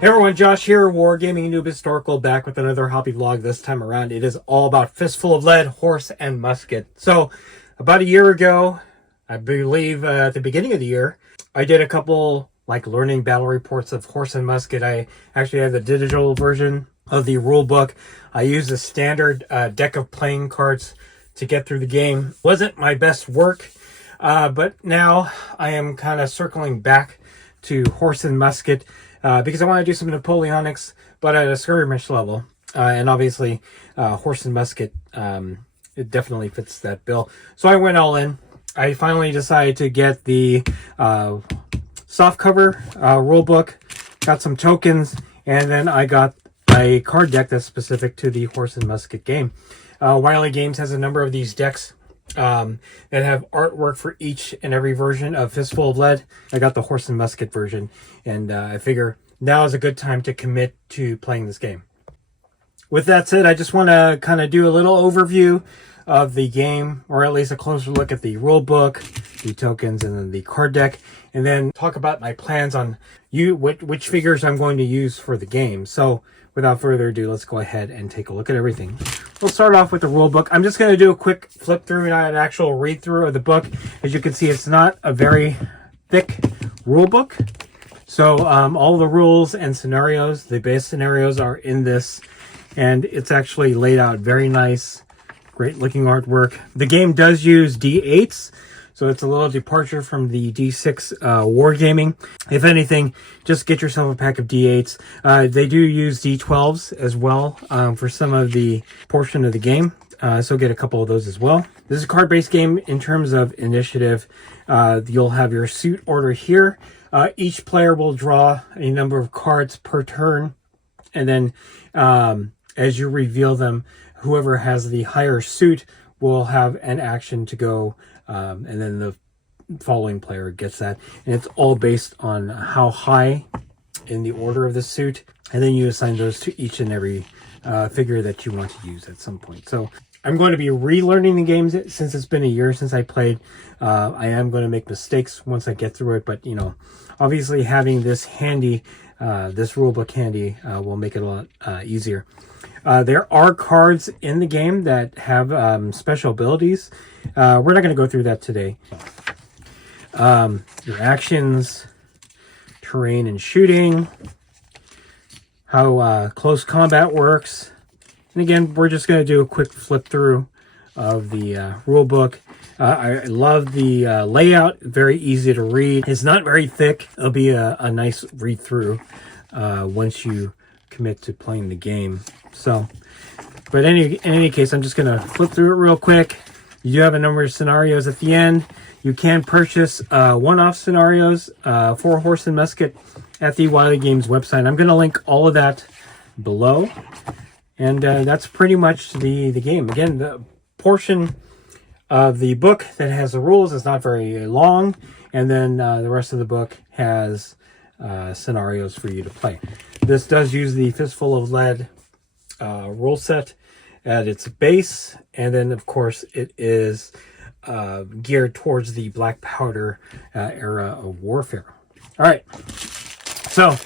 Hey everyone, Josh here, WarGamingNewb Historical, back with another hobby vlog. This time around, it is all about Fistful of Lead, Horse and Musket. So, about a year ago, I believe at the beginning of the year, I did a couple learning battle reports of Horse and Musket. I actually had the digital version of the rule book. I used a standard deck of playing cards to get through the game. Wasn't my best work, but now I am kind of circling back to Horse and Musket. Because I want to do some Napoleonics, but at a skirmish level. And obviously, Horse and Musket, it definitely fits that bill. So I went all in. I finally decided to get the softcover rulebook, got some tokens, and then I got a card deck that's specific to the Horse and Musket game. Wiley Games has a number of these decks that have artwork for each and every version of Fistful of Lead. I got the Horse and Musket version, and I figure now is a good time to commit to playing this game. With that said, I just want to kind of do a little overview of the game, or at least a closer look at the rule book, the tokens, and then the card deck, and then talk about my plans on which figures I'm going to use for the game. So without further ado, let's go ahead and take a look at everything. We'll start off with the rule book. I'm just going to do a quick flip through, not an actual read through of the book. As you can see, it's not a very thick rule book. So all the rules and scenarios, the base scenarios are in this, and it's actually laid out very nice, great looking artwork. The game does use D8s, so it's a little departure from the D6 wargaming. If anything, just get yourself a pack of D8s. They do use D12s as well for some of the portion of the game, so get a couple of those as well. This is a card-based game in terms of initiative. You'll have your suit order here. Each player will draw a number of cards per turn, and then as you reveal them, whoever has the higher suit will have an action to go, and then the following player gets that. And it's all based on how high in the order of the suit, and then you assign those to each and every figure that you want to use at some point. So I'm going to be relearning the games since it's been a year since I played. I am going to make mistakes once I get through it, but obviously having this handy, this rulebook handy, will make it a lot easier. There are cards in the game that have special abilities. We're not going to go through that today. Your actions, terrain and shooting, how close combat works. And again, we're just going to do a quick flip through of the rule book. I love the layout, very easy to read. It's not very thick. It'll be a nice read through once you commit to playing the game. So, but in any case, I'm just going to flip through it real quick. You do have a number of scenarios at the end. You can purchase one-off scenarios for Horse and Musket at the Wiley Games website. I'm going to link all of that below. And that's pretty much the game. Again, the portion of the book that has the rules is not very long. And then the rest of the book has scenarios for you to play. This does use the Fistful of Lead rule set at its base. And then, of course, it is geared towards the black powder era of warfare. All right. So,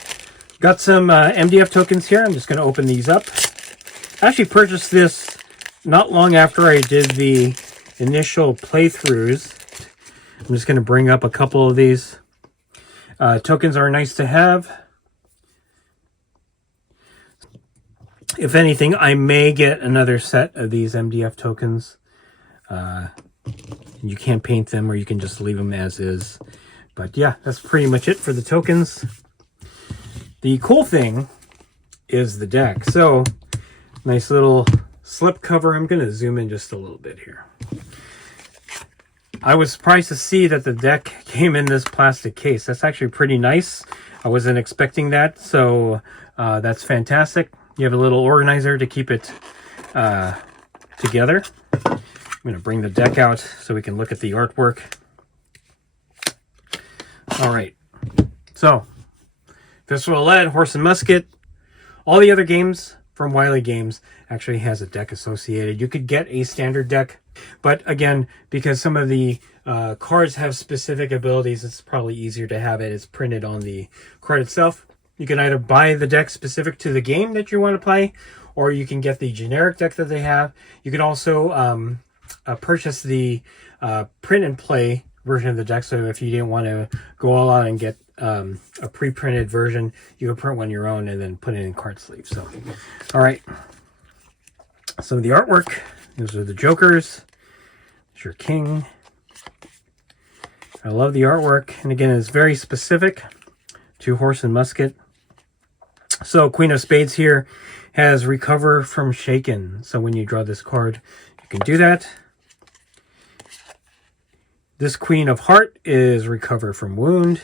got some MDF tokens here. I'm just going to open these up. I actually purchased this not long after I did the initial playthroughs. I'm just going to bring up a couple of these. Tokens are nice to have. If anything, I may get another set of these MDF tokens. You can paint them, or you can just leave them as is. But yeah, that's pretty much it for the tokens. The cool thing is the deck. So, nice little slip cover. I'm going to zoom in just a little bit here. I was surprised to see that the deck came in this plastic case. That's actually pretty nice. I wasn't expecting that, so that's fantastic. You have a little organizer to keep it together. I'm going to bring the deck out so we can look at the artwork. All right. So, Fistful of Lead, Horse and Musket. All the other games from Wiley Games actually has a deck associated. You could get a standard deck, but again, because some of the cards have specific abilities, it's probably easier to have it. It's printed on the card itself. You can either buy the deck specific to the game that you want to play, or you can get the generic deck that they have. You can also purchase the print and play version of the deck. So if you didn't want to go all out and get a pre-printed version, you can print one your own and then put it in card sleeve. So, all right. Some of the artwork. Those are the Jokers. There's your King. I love the artwork. And again, it's very specific to Horse and Musket. So Queen of Spades here has Recover from Shaken. So when you draw this card, you can do that. This Queen of Heart is Recover from Wound.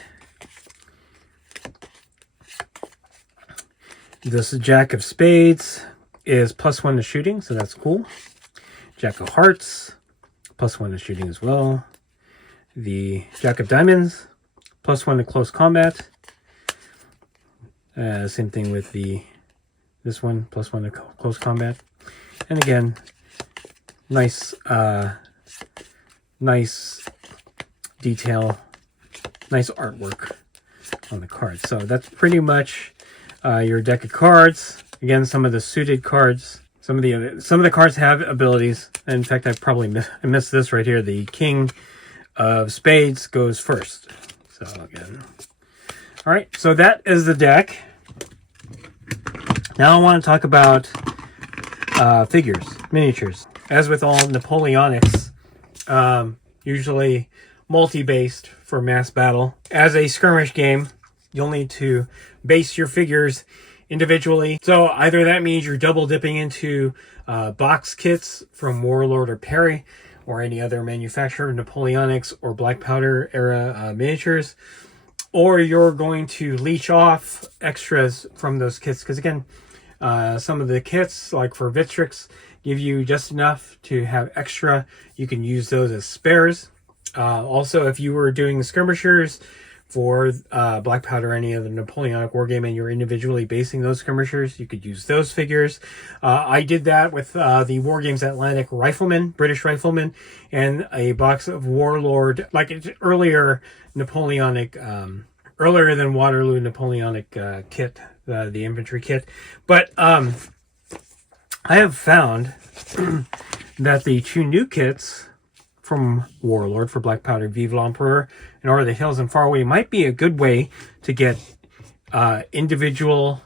This Jack of Spades is +1 to shooting, so that's cool. Jack of Hearts, +1 to shooting as well. The Jack of Diamonds, +1 to close combat. Same thing with this one, +1 to close combat. And again, nice detail, nice artwork on the card. So that's pretty much your deck of cards. Again, some of the suited cards. Some of the cards have abilities. In fact, I missed this right here. The King of Spades goes first. So again, all right. So that is the deck. Now I want to talk about figures, miniatures. As with all Napoleonics, usually multi-based for mass battle. As a skirmish game, you'll need to base your figures individually. So either that means you're double dipping into box kits from Warlord or Perry or any other manufacturer, Napoleonics or Black Powder era miniatures, or you're going to leech off extras from those kits. Because again, some of the kits, like for Victrix, give you just enough to have extra. You can use those as spares. Also, if you were doing skirmishers for Black Powder, any of the Napoleonic Wargame, and you're individually basing those skirmishers, you could use those figures. I did that with the Wargames Atlantic Rifleman, British Rifleman, and a box of Warlord, like it's earlier Napoleonic, earlier than Waterloo Napoleonic kit, the infantry kit. But I have found that the two new kits from Warlord for Black Powder, Vive l'Empereur, and Over the Hills and Far Away might be a good way to get individual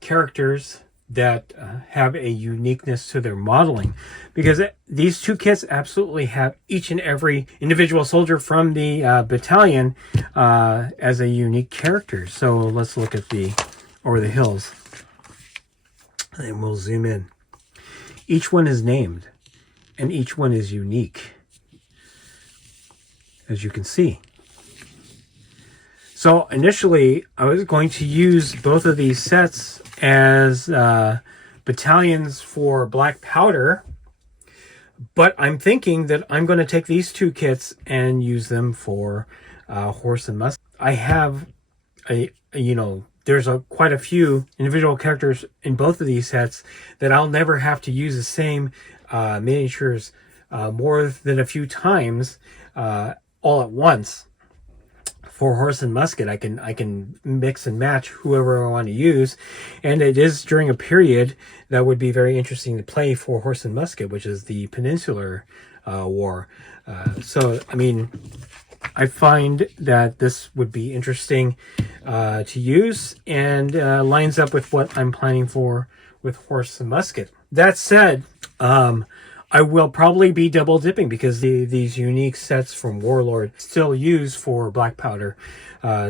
characters that have a uniqueness to their modeling. Because these two kits absolutely have each and every individual soldier from the battalion as a unique character. So let's look at the Over the Hills. And we'll zoom in. Each one is named, and each one is unique, as you can see. So initially, I was going to use both of these sets as battalions for Black Powder, but I'm thinking that I'm going to take these two kits and use them for Horse and Musket. I have there's quite a few individual characters in both of these sets that I'll never have to use the same miniatures more than a few times all at once. For Horse and Musket, I can mix and match whoever I want to use, and it is during a period that would be very interesting to play for Horse and Musket, which is the Peninsular War. So, I mean, I find that this would be interesting to use, and lines up with what I'm planning for with Horse and Musket. That said, I will probably be double dipping because these unique sets from Warlord still use for Black Powder.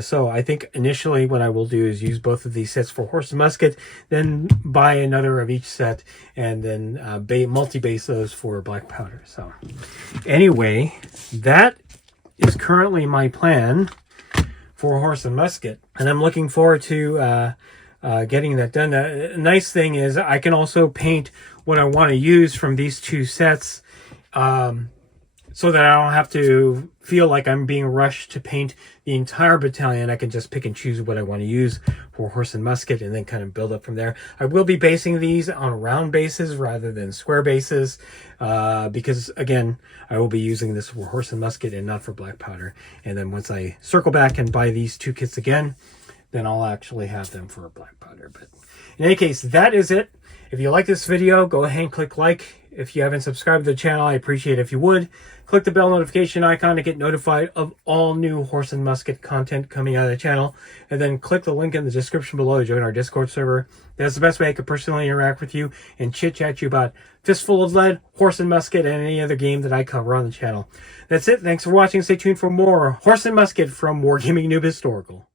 So I think initially what I will do is use both of these sets for Horse and Musket, then buy another of each set, and then multi-base those for Black Powder. So anyway, that is currently my plan for Horse and Musket, and I'm looking forward to getting that done. The nice thing is I can also paint what I want to use from these two sets, so that I don't have to feel like I'm being rushed to paint the entire battalion. I can just pick and choose what I want to use for Horse and Musket and then kind of build up from there. I will be basing these on round bases rather than square bases, because again, I will be using this for Horse and Musket and not for Black Powder. And then once I circle back and buy these two kits again, then I'll actually have them for a black powder. But in any case, that is it. If you like this video, go ahead and click like. If you haven't subscribed to the channel, I appreciate it if you would. Click the bell notification icon to get notified of all new Horse and Musket content coming out of the channel. And then click the link in the description below to join our Discord server. That's the best way I could personally interact with you and chit-chat you about Fistful of Lead, Horse and Musket, and any other game that I cover on the channel. That's it. Thanks for watching. Stay tuned for more Horse and Musket from WarGamingNewb Historical.